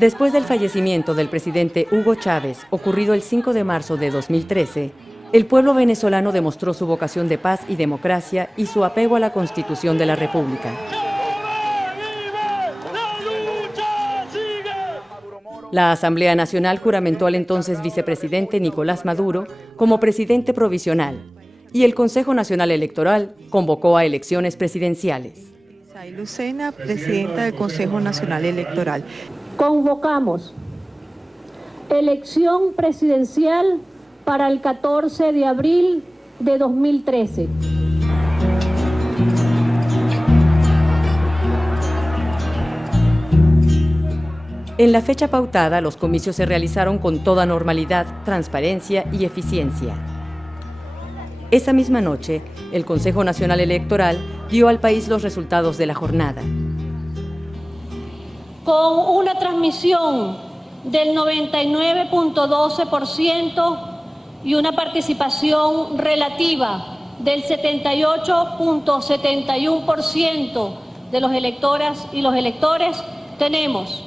Después del fallecimiento del presidente Hugo Chávez, ocurrido el 5 de marzo de 2013, el pueblo venezolano demostró su vocación de paz y democracia y su apego a la Constitución de la República. La Asamblea Nacional juramentó al entonces vicepresidente Nicolás Maduro como presidente provisional y el Consejo Nacional Electoral convocó a elecciones presidenciales. Lucena, presidenta del Consejo Nacional Electoral. Convocamos elección presidencial para el 14 de abril de 2013. En la fecha pautada, los comicios se realizaron con toda normalidad, transparencia y eficiencia. Esa misma noche, el Consejo Nacional Electoral dio al país los resultados de la jornada. Con una transmisión del 99.12% y una participación relativa del 78.71% de los electoras y los electores, tenemos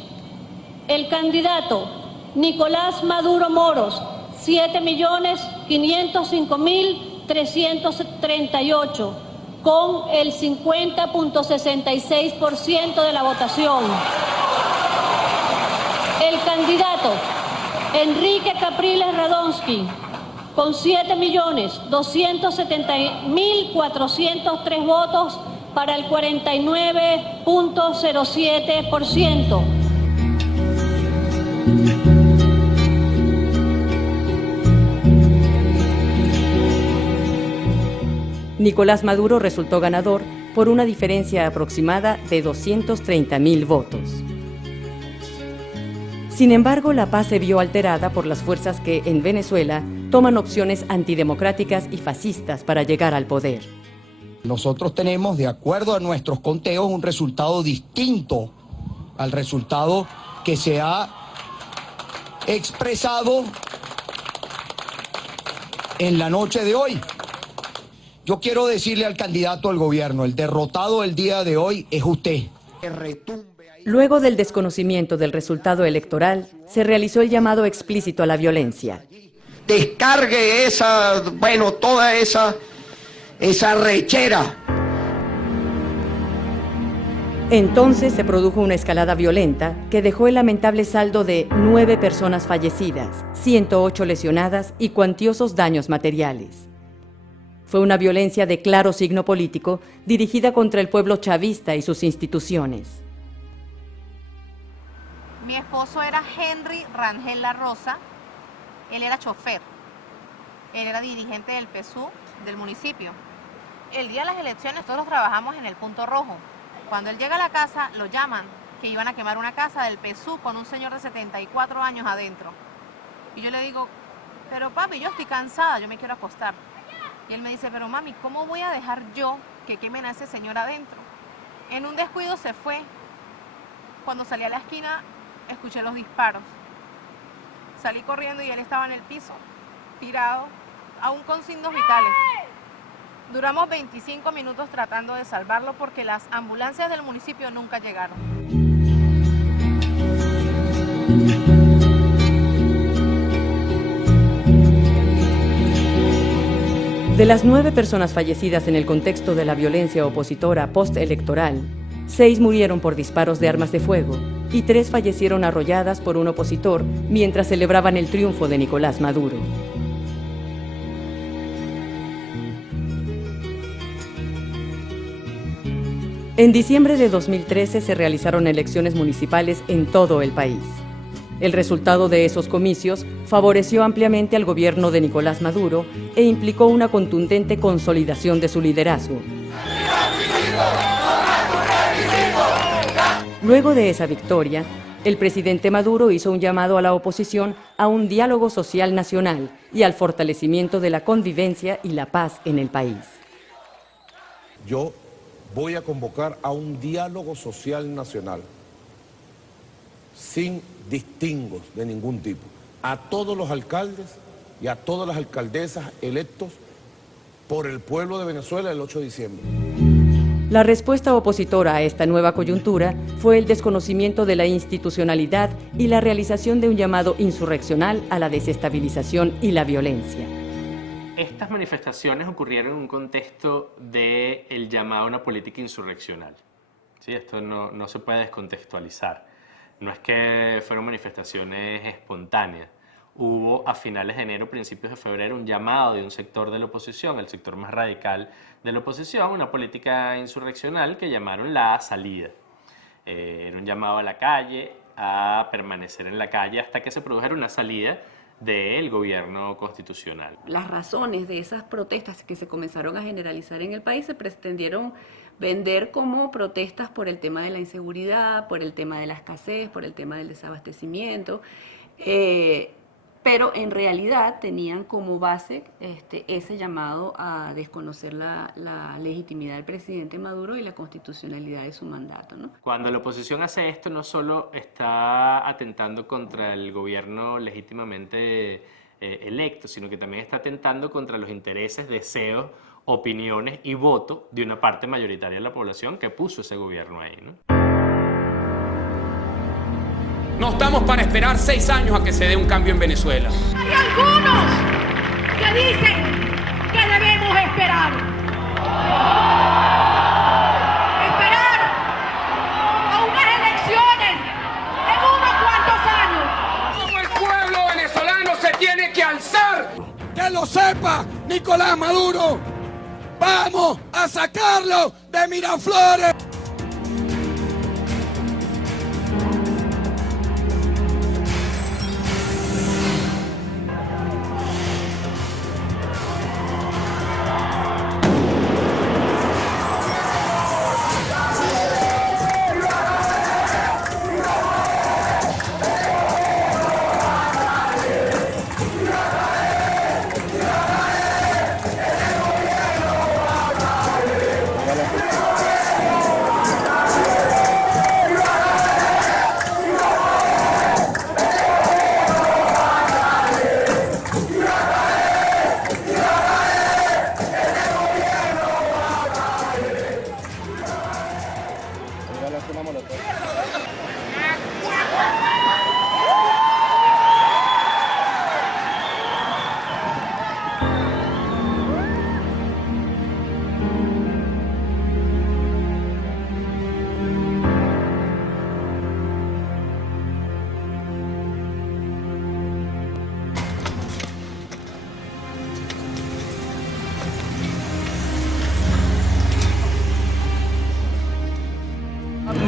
el candidato Nicolás Maduro Moros, 7.505.338, con el 50.66% de la votación. El candidato Enrique Capriles Radonsky, con 7.270.403 votos para el 49.07%. Nicolás Maduro resultó ganador por una diferencia aproximada de 230.000 votos. Sin embargo, la paz se vio alterada por las fuerzas que, en Venezuela, toman opciones antidemocráticas y fascistas para llegar al poder. Nosotros tenemos, de acuerdo a nuestros conteos, un resultado distinto al resultado que se ha expresado en la noche de hoy. Yo quiero decirle al candidato al gobierno, el derrotado el día de hoy es usted. Luego del desconocimiento del resultado electoral, se realizó el llamado explícito a la violencia. Descargue toda esa rechera. Entonces se produjo una escalada violenta que dejó el lamentable saldo de 9 personas fallecidas, 108 lesionadas y cuantiosos daños materiales. Fue una violencia de claro signo político dirigida contra el pueblo chavista y sus instituciones. Mi esposo era Henry Rangel La Rosa, él era chofer, él era dirigente del PSU del municipio. El día de las elecciones nosotros trabajamos en el punto rojo. Cuando él llega a la casa, lo llaman que iban a quemar una casa del PSU con un señor de 74 años adentro. Y yo le digo, pero papi, yo estoy cansada, yo me quiero acostar. Y él me dice, pero mami, ¿cómo voy a dejar yo que quemen a ese señor adentro? En un descuido se fue. Cuando salí a la esquina, escuché los disparos. Salí corriendo y él estaba en el piso, tirado, aún con signos vitales. Duramos 25 minutos tratando de salvarlo porque las ambulancias del municipio nunca llegaron. De las 9 personas fallecidas en el contexto de la violencia opositora postelectoral, 6 murieron por disparos de armas de fuego y 3 fallecieron arrolladas por un opositor mientras celebraban el triunfo de Nicolás Maduro. En diciembre de 2013 se realizaron elecciones municipales en todo el país. El resultado de esos comicios favoreció ampliamente al gobierno de Nicolás Maduro e implicó una contundente consolidación de su liderazgo. Luego de esa victoria, el presidente Maduro hizo un llamado a la oposición a un diálogo social nacional y al fortalecimiento de la convivencia y la paz en el país. Yo voy a convocar a un diálogo social nacional, sin distingos de ningún tipo, a todos los alcaldes y a todas las alcaldesas electos por el pueblo de Venezuela el 8 de diciembre. La respuesta opositora a esta nueva coyuntura fue el desconocimiento de la institucionalidad y la realización de un llamado insurreccional a la desestabilización y la violencia. Estas manifestaciones ocurrieron en un contexto del llamado a una política insurreccional. ¿Sí? Esto no se puede descontextualizar. No es que fueron manifestaciones espontáneas. Hubo a finales de enero, principios de febrero, un llamado de un sector de la oposición, el sector más radical de la oposición, una política insurreccional que llamaron la salida. Era un llamado a la calle, a permanecer en la calle hasta que se produjera una salida del gobierno constitucional. Las razones de esas protestas que se comenzaron a generalizar en el país se pretendieron vender como protestas por el tema de la inseguridad, por el tema de la escasez, por el tema del desabastecimiento, pero en realidad tenían como base ese llamado a desconocer la legitimidad del presidente Maduro y la constitucionalidad de su mandato, ¿no? Cuando la oposición hace esto, no solo está atentando contra el gobierno legítimamente electo, sino que también está atentando contra los intereses, deseos, opiniones y voto de una parte mayoritaria de la población que puso ese gobierno ahí, ¿no? No estamos para esperar 6 años a que se dé un cambio en Venezuela. Hay algunos que dicen que debemos esperar. Esperar a unas elecciones en unos cuantos años. Como el pueblo venezolano se tiene que alzar. ¡Que lo sepa Nicolás Maduro! ¡Vamos a sacarlo de Miraflores!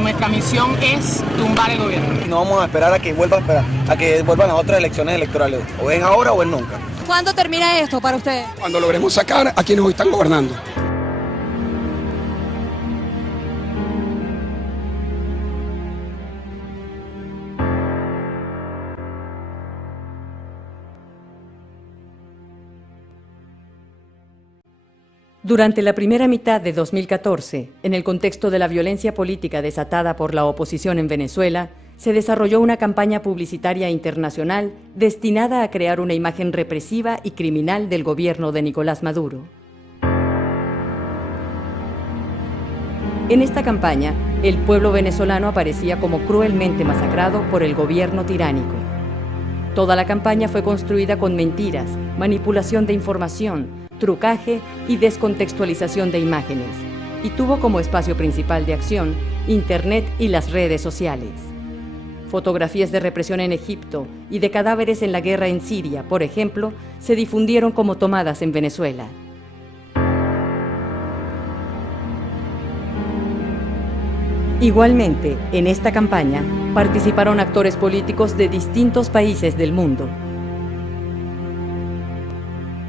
Nuestra misión es tumbar el gobierno. No vamos a esperar a que vuelvan las otras elecciones electorales. O es ahora o es nunca. ¿Cuándo termina esto para ustedes? Cuando logremos sacar a quienes hoy están gobernando. Durante la primera mitad de 2014, en el contexto de la violencia política desatada por la oposición en Venezuela, se desarrolló una campaña publicitaria internacional destinada a crear una imagen represiva y criminal del gobierno de Nicolás Maduro. En esta campaña, el pueblo venezolano aparecía como cruelmente masacrado por el gobierno tiránico. Toda la campaña fue construida con mentiras, manipulación de información, trucaje y descontextualización de imágenes, y tuvo como espacio principal de acción Internet y las redes sociales. Fotografías de represión en Egipto y de cadáveres en la guerra en Siria, por ejemplo, se difundieron como tomadas en Venezuela. Igualmente, en esta campaña participaron actores políticos de distintos países del mundo.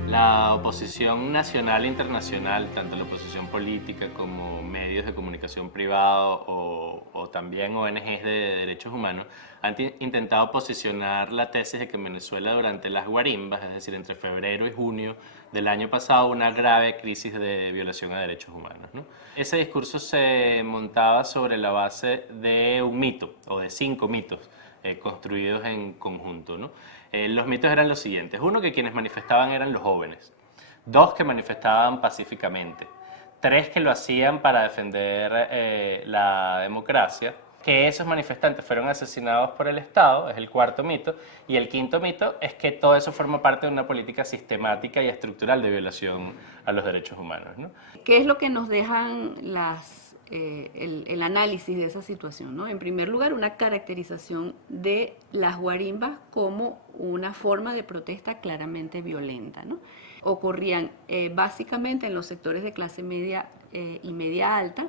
La oposición nacional e internacional, tanto la oposición política como medios de comunicación privados o también ONGs de derechos humanos, han intentado posicionar la tesis de que en Venezuela durante las guarimbas, es decir, entre febrero y junio del año pasado, una grave crisis de violación a derechos humanos, ¿no? Ese discurso se montaba sobre la base de un mito, o de 5 mitos construidos en conjunto, ¿no? Los mitos eran los siguientes. 1, que quienes manifestaban eran los jóvenes. 2, que manifestaban pacíficamente. 3 que lo hacían para defender la democracia, que esos manifestantes fueron asesinados por el Estado, es el cuarto mito, y el quinto mito es que todo eso forma parte de una política sistemática y estructural de violación a los derechos humanos, ¿no? ¿Qué es lo que nos dejan el análisis de esa situación, ¿no? En primer lugar, una caracterización de las guarimbas como una forma de protesta claramente violenta, ¿no? Ocurrían básicamente en los sectores de clase media y media alta,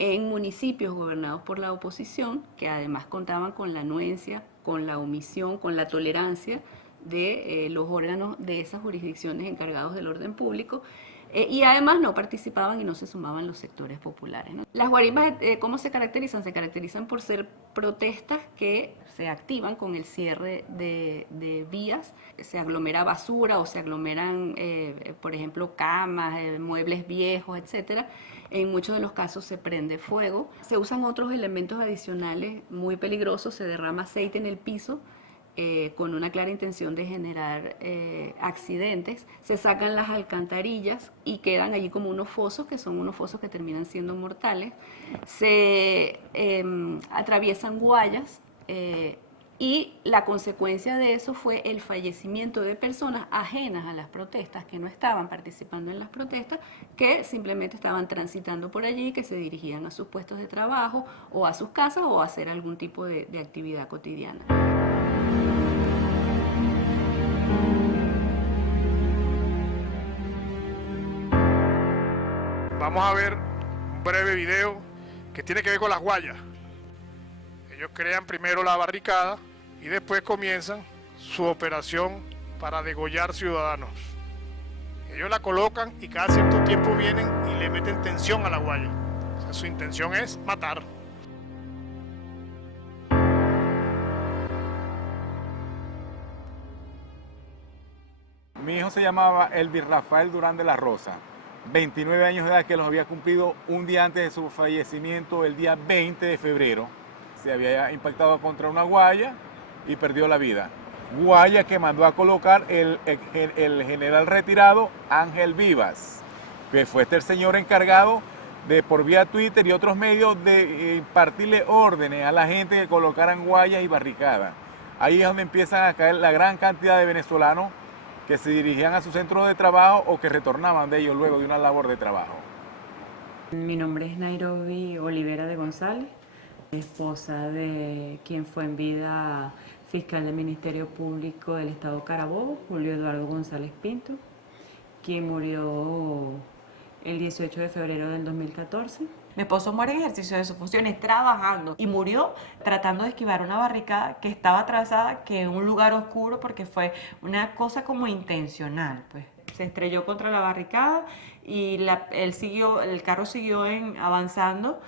en municipios gobernados por la oposición, que además contaban con la anuencia, con la omisión, con la tolerancia de los órganos de esas jurisdicciones encargados del orden público, y además no participaban y no se sumaban los sectores populares, ¿no? Las guarimbas, ¿cómo se caracterizan? Se caracterizan por ser protestas que se activan con el cierre de vías, se aglomera basura o se aglomeran, por ejemplo, camas, muebles viejos, etcétera. En muchos de los casos se prende fuego, se usan otros elementos adicionales muy peligrosos, se derrama aceite en el piso, con una clara intención de generar accidentes, se sacan las alcantarillas y quedan allí como unos fosos, que son unos fosos que terminan siendo mortales, se atraviesan guayas y la consecuencia de eso fue el fallecimiento de personas ajenas a las protestas, que no estaban participando en las protestas, que simplemente estaban transitando por allí, que se dirigían a sus puestos de trabajo o a sus casas o a hacer algún tipo de actividad cotidiana. Vamos a ver un breve video que tiene que ver con las guayas. Ellos crean primero la barricada y después comienzan su operación para degollar ciudadanos. Ellos la colocan y cada cierto tiempo vienen y le meten tensión a la guaya. O sea, su intención es matar. Mi hijo se llamaba Elvis Rafael Durán de la Rosa, 29 años de edad, que los había cumplido un día antes de su fallecimiento, el día 20 de febrero. Se había impactado contra una guaya y perdió la vida. Guaya que mandó a colocar el general retirado Ángel Vivas, que fue el señor encargado de, por vía Twitter y otros medios, de impartirle órdenes a la gente que colocaran guayas y barricadas. Ahí es donde empiezan a caer la gran cantidad de venezolanos que se dirigían a sus centros de trabajo o que retornaban de ellos luego de una labor de trabajo. Mi nombre es Nairobi Olivera de González, esposa de quien fue en vida fiscal del Ministerio Público del Estado Carabobo, Julio Eduardo González Pinto, quien murió el 18 de febrero del 2014. Mi esposo muere en ejercicio de sus funciones trabajando y murió tratando de esquivar una barricada que estaba atravesada, que en un lugar oscuro, porque fue una cosa como intencional, pues. Se estrelló contra la barricada y el carro siguió avanzando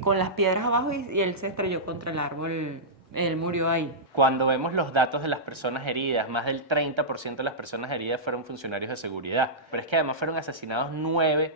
con las piedras abajo y él se estrelló contra el árbol. Él murió ahí. Cuando vemos los datos de las personas heridas, más del 30% de las personas heridas fueron funcionarios de seguridad. Pero es que además fueron asesinados 9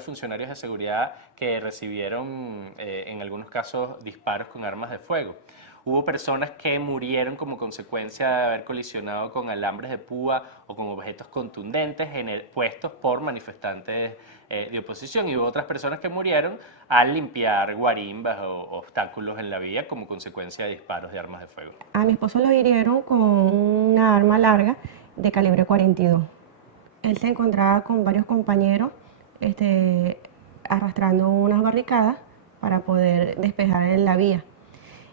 funcionarios de seguridad que recibieron en algunos casos disparos con armas de fuego. Hubo personas que murieron como consecuencia de haber colisionado con alambres de púa o con objetos contundentes puestos por manifestantes de oposición, y hubo otras personas que murieron al limpiar guarimbas o obstáculos en la vía como consecuencia de disparos de armas de fuego. A mi esposo lo hirieron con una arma larga de calibre 42. Él se encontraba con varios compañeros arrastrando unas barricadas para poder despejar la vía.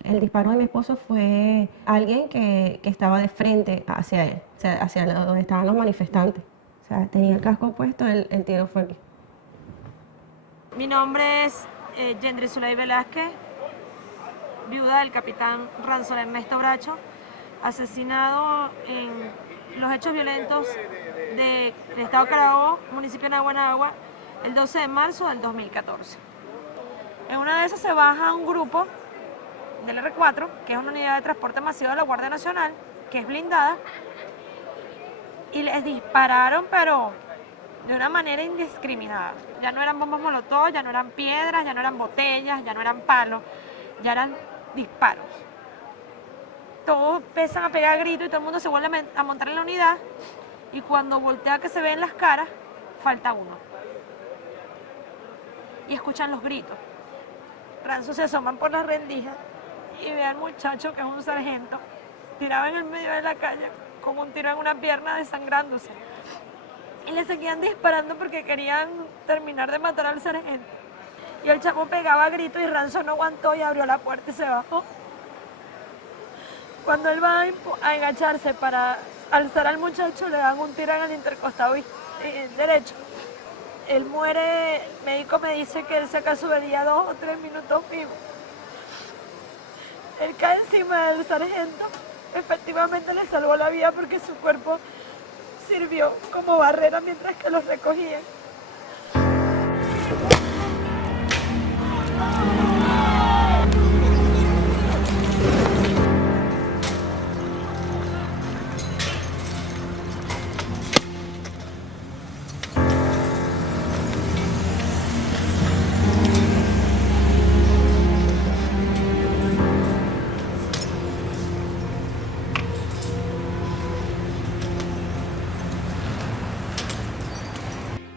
El disparo de mi esposo fue alguien que estaba de frente hacia él, o sea, hacia donde estaban los manifestantes. O sea, tenía el casco puesto, el tiro fue aquí. Mi nombre es Yendri Zulay Velázquez, viuda del capitán Ranzol Ernesto Bracho, asesinado en los hechos violentos del Estado Carabobo, municipio de Naguanagua, el 12 de marzo del 2014. En una de esas se baja un grupo del R4, que es una unidad de transporte masivo de la Guardia Nacional, que es blindada, y les dispararon, pero de una manera indiscriminada. Ya no eran bombas molotov, ya no eran piedras, ya no eran botellas, ya no eran palos, ya eran disparos. Todos empiezan a pegar gritos y todo el mundo se vuelve a montar en la unidad, y cuando voltea que se ven las caras, falta uno. y escuchan los gritos. Ranzo se asoman por las rendijas y ve al muchacho, que es un sargento, tirado en el medio de la calle con un tiro en una pierna, desangrándose. Y le seguían disparando porque querían terminar de matar al sargento. Y el chamo pegaba gritos y Ranzo no aguantó y abrió la puerta y se bajó. Cuando él va a agacharse para alzar al muchacho, le dan un tiro en el intercostado derecho. Él muere, el médico me dice que él se acaso vería 2 o 3 minutos vivo. Él cae encima del sargento, efectivamente le salvó la vida porque su cuerpo sirvió como barrera mientras que los recogían.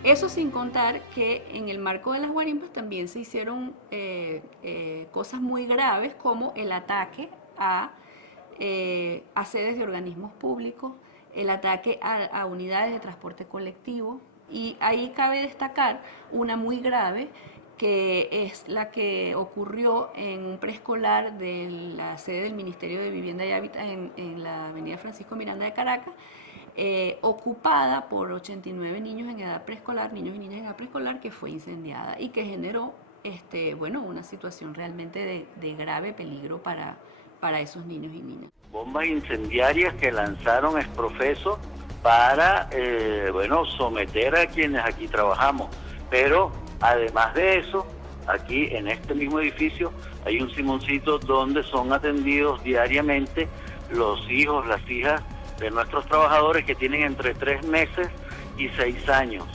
Eso sin contar que en el marco de las guarimbas también se hicieron cosas muy graves, como el ataque a sedes de organismos públicos, el ataque a unidades de transporte colectivo, y ahí cabe destacar una muy grave, que es la que ocurrió en un preescolar de la sede del Ministerio de Vivienda y Hábitat en la avenida Francisco Miranda de Caracas, ocupada por 89 niños en edad preescolar, niños y niñas en edad preescolar, que fue incendiada y que generó una situación realmente de grave peligro para esos niños y niñas. Bombas incendiarias que lanzaron exprofeso para someter a quienes aquí trabajamos, pero además de eso, aquí en este mismo edificio hay un simoncito donde son atendidos diariamente los hijos, las hijas de nuestros trabajadores que tienen entre 3 meses y 6 años.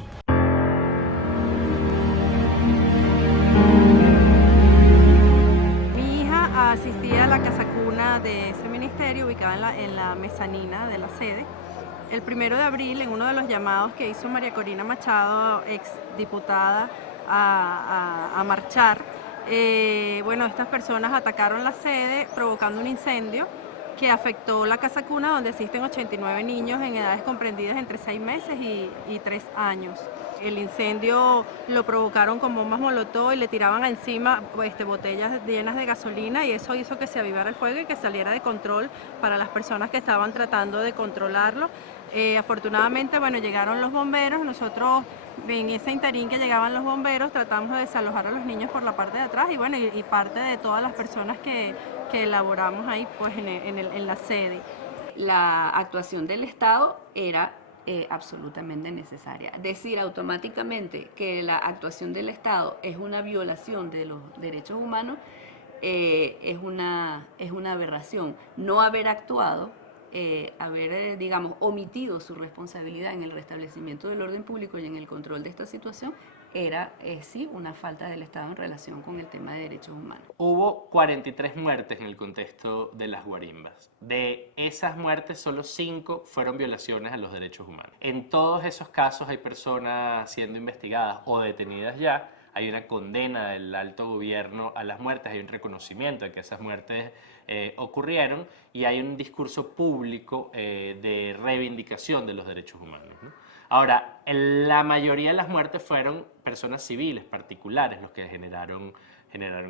Mi hija asistía a la casa cuna de ese ministerio, ubicada en la mezanina de la sede. El 1 de abril, en uno de los llamados que hizo María Corina Machado, ex diputada, a marchar, estas personas atacaron la sede provocando un incendio que afectó la casa cuna, donde asisten 89 niños en edades comprendidas entre 6 meses y 3 años. El incendio lo provocaron con bombas molotov y le tiraban encima botellas llenas de gasolina, y eso hizo que se avivara el fuego y que saliera de control para las personas que estaban tratando de controlarlo. Afortunadamente, llegaron los bomberos. Nosotros, en ese interín que llegaban los bomberos, tratamos de desalojar a los niños por la parte de atrás y parte de todas las personas que elaboramos ahí en la sede. La actuación del Estado era absolutamente necesaria. Decir automáticamente que la actuación del Estado es una violación de los derechos humanos es una aberración. No haber actuado, haber omitido su responsabilidad en el restablecimiento del orden público y en el control de esta situación era, sí, una falta del Estado en relación con el tema de derechos humanos. Hubo 43 muertes en el contexto de las guarimbas. De esas muertes, solo 5 fueron violaciones a los derechos humanos. En todos esos casos hay personas siendo investigadas o detenidas ya. Hay una condena del alto gobierno a las muertes, hay un reconocimiento de que esas muertes ocurrieron, y hay un discurso público de reivindicación de los derechos humanos, ¿no? Ahora, la mayoría de las muertes fueron personas civiles, particulares, los que generaron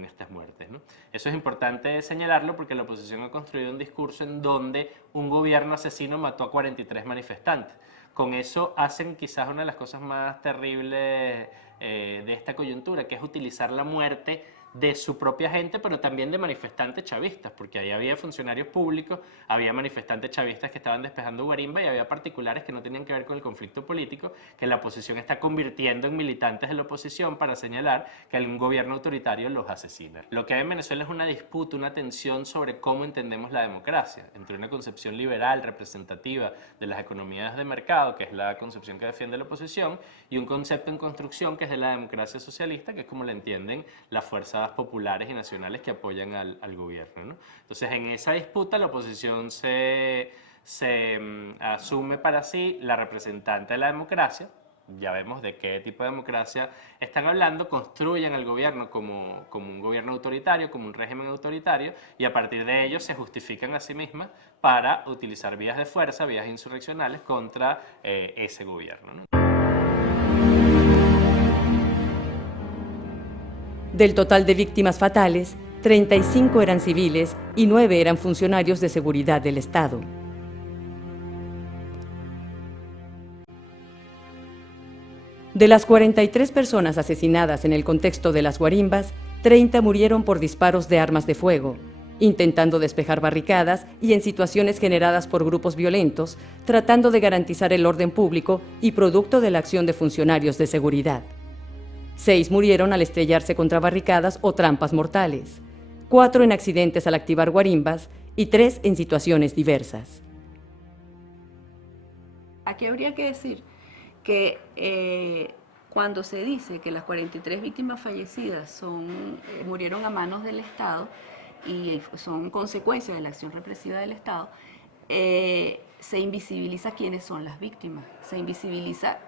estas muertes, ¿no? Eso es importante señalarlo porque la oposición ha construido un discurso en donde un gobierno asesino mató a 43 manifestantes. Con eso hacen quizás una de las cosas más terribles de esta coyuntura, que es utilizar la muerte de su propia gente, pero también de manifestantes chavistas, porque ahí había funcionarios públicos, había manifestantes chavistas que estaban despejando guarimba y había particulares que no tenían que ver con el conflicto político, que la oposición está convirtiendo en militantes de la oposición para señalar que algún gobierno autoritario los asesina. Lo que hay en Venezuela es una disputa, una tensión sobre cómo entendemos la democracia, entre una concepción liberal, representativa de las economías de mercado, que es la concepción que defiende la oposición, y un concepto en construcción que es de la democracia socialista, que es como la entienden las fuerzas populares y nacionales que apoyan al gobierno, ¿no? Entonces, en esa disputa la oposición se asume para sí la representante de la democracia, ya vemos de qué tipo de democracia están hablando, construyen el gobierno como un gobierno autoritario, como un régimen autoritario, y a partir de ello se justifican a sí mismas para utilizar vías de fuerza, vías insurreccionales contra ese gobierno, ¿no? Del total de víctimas fatales, 35 eran civiles y 9 eran funcionarios de seguridad del Estado. De las 43 personas asesinadas en el contexto de las guarimbas, 30 murieron por disparos de armas de fuego, intentando despejar barricadas y en situaciones generadas por grupos violentos, tratando de garantizar el orden público y producto de la acción de funcionarios de seguridad. 6 murieron al estrellarse contra barricadas o trampas mortales, 4 en accidentes al activar guarimbas y 3 en situaciones diversas. Aquí habría que decir que cuando se dice que las 43 víctimas fallecidas murieron a manos del Estado y son consecuencia de la acción represiva del Estado, se invisibiliza quiénes son las víctimas, se invisibiliza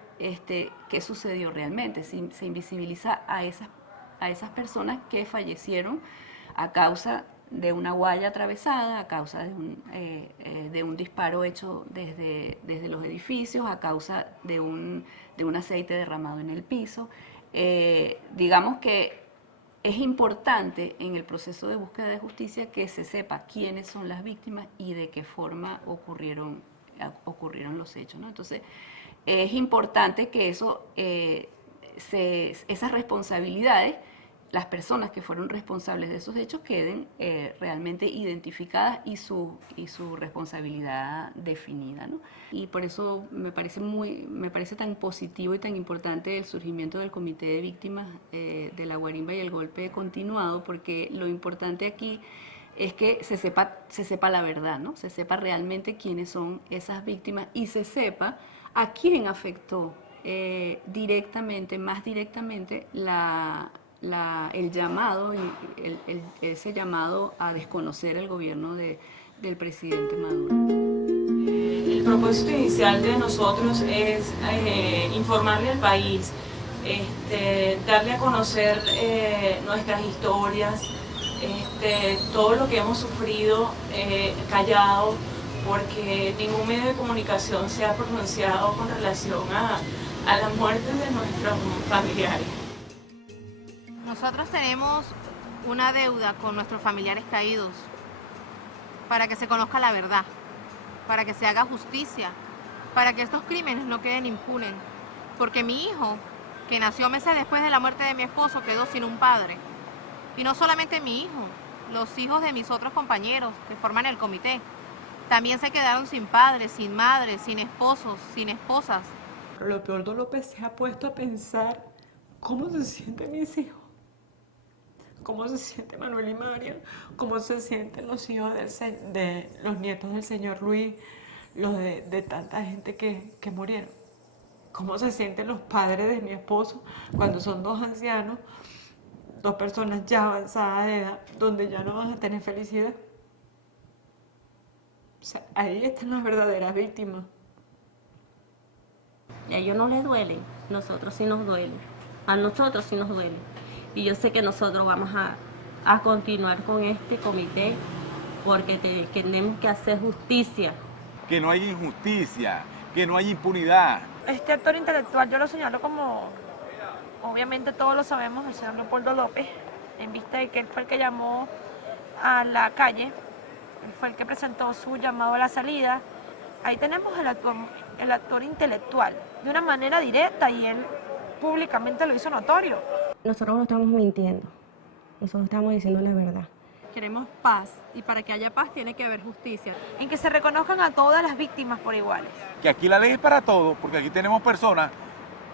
qué sucedió realmente, se invisibiliza a esas personas que fallecieron a causa de una guaya atravesada, a causa de un disparo hecho desde los edificios, a causa de un aceite derramado en el piso. Digamos que es importante en el proceso de búsqueda de justicia que se sepa quiénes son las víctimas y de qué forma ocurrieron los hechos, ¿no? Entonces, es importante que esas responsabilidades, las personas que fueron responsables de esos hechos queden realmente identificadas y su responsabilidad definida, ¿no? Y por eso me parece tan positivo y tan importante el surgimiento del Comité de Víctimas de la Guarimba y el golpe continuado, porque lo importante aquí es que se sepa la verdad, ¿no? Se sepa realmente quiénes son esas víctimas y se sepa a quién afectó más directamente el llamado, ese llamado a desconocer el gobierno del presidente Maduro. El propósito inicial de nosotros es informarle al país, darle a conocer nuestras historias, todo lo que hemos sufrido callado, porque ningún medio de comunicación se ha pronunciado con relación a la muerte de nuestros familiares. Nosotros tenemos una deuda con nuestros familiares caídos para que se conozca la verdad, para que se haga justicia, para que estos crímenes no queden impunes. Porque mi hijo, que nació meses después de la muerte de mi esposo, quedó sin un padre. Y no solamente mi hijo, los hijos de mis otros compañeros que forman el comité, también se quedaron sin padres, sin madres, sin esposos, sin esposas. Leopoldo López se ha puesto a pensar cómo se sienten mis hijos, cómo se siente Manuel y María, cómo se sienten los hijos de los nietos del señor Luis, los de tanta gente que murieron. Cómo se sienten los padres de mi esposo cuando son dos ancianos, dos personas ya avanzadas de edad, donde ya no van a tener felicidad. O sea, ahí están las verdaderas víctimas. Y a ellos no les duele, nosotros sí nos duele. A nosotros sí nos duele. Y yo sé que nosotros vamos a continuar con este comité porque tenemos que hacer justicia. Que no hay injusticia, que no hay impunidad. Este actor intelectual yo lo señalo como, obviamente todos lo sabemos, el señor Leopoldo López, en vista de que él fue el que llamó a la calle, él fue el que presentó su llamado a la salida. Ahí tenemos el actor intelectual, de una manera directa, y él públicamente lo hizo notorio. Nosotros no estamos mintiendo, nosotros estamos diciendo la verdad. Queremos paz, y para que haya paz tiene que haber justicia. En que se reconozcan a todas las víctimas por iguales. Que aquí la ley es para todos, porque aquí tenemos personas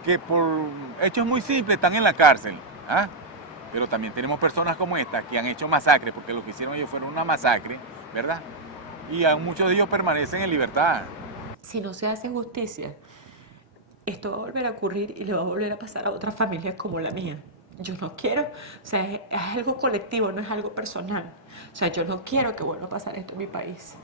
que por hechos muy simples están en la cárcel, ¿ah? Pero también tenemos personas como esta que han hecho masacres, porque lo que hicieron ellos fueron una masacre, ¿verdad? Y aún muchos de ellos permanecen en libertad. Si no se hace justicia, esto va a volver a ocurrir y le va a volver a pasar a otras familias como la mía. Yo no quiero, o sea, es algo colectivo, no es algo personal. O sea, yo no quiero que vuelva a pasar esto en mi país.